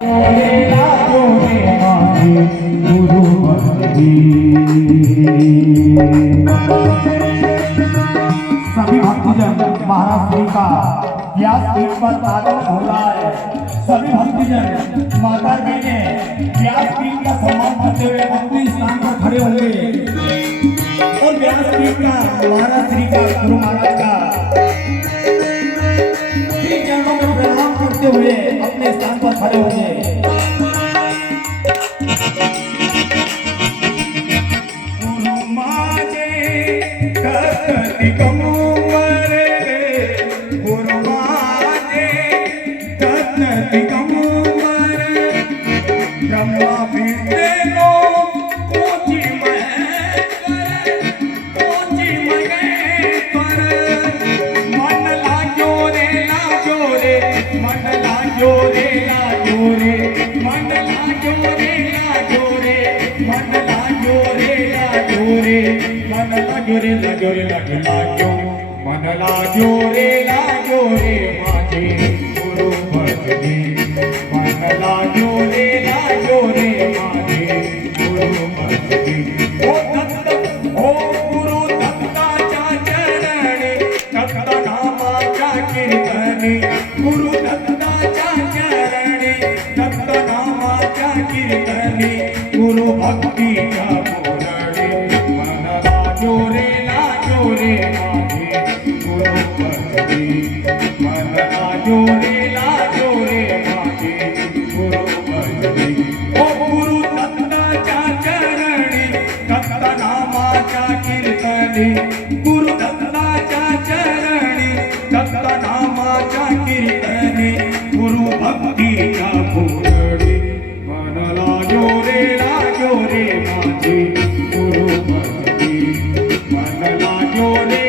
सभी भक्तजन महाराज श्री का व्यास पीठ पर आगमन हो रहा है। सभी भक्तजन माता बहने व्यास पीठ का सम्मान करते हुए अपने स्थान पर खड़े होंगे और व्यास पीठ का महाराज श्री का गुरु महाराज का श्री चरणों में प्रणाम करते हुए अपने स्थान पर खड़े होंगे। मन लागो रे माझे गुरु भक्ती मन लागो रे माझे गुरु भक्ती ओ गुरु दत्ताच्या चरणी दत्त नामाच्या कीर्तनी गुरु दत्ताच्या चरणी दत्त नामाच्या कीर्तनी गुरु भक्तीच्या बोलणे मन लागो रे माझे गुरु भक्ती मन लागो रे माझे गुरु भक्ती ओ गुरु दत्ताच्या चरणी दत्त नामाच्या कीर्तनी गुरु दत्ताच्या चरणी दत्त नामाच्या कीर्तनी गुरु भक्तीच्या बोलणी मन लागो रे माझे गुरु भक्ती मन लागो रे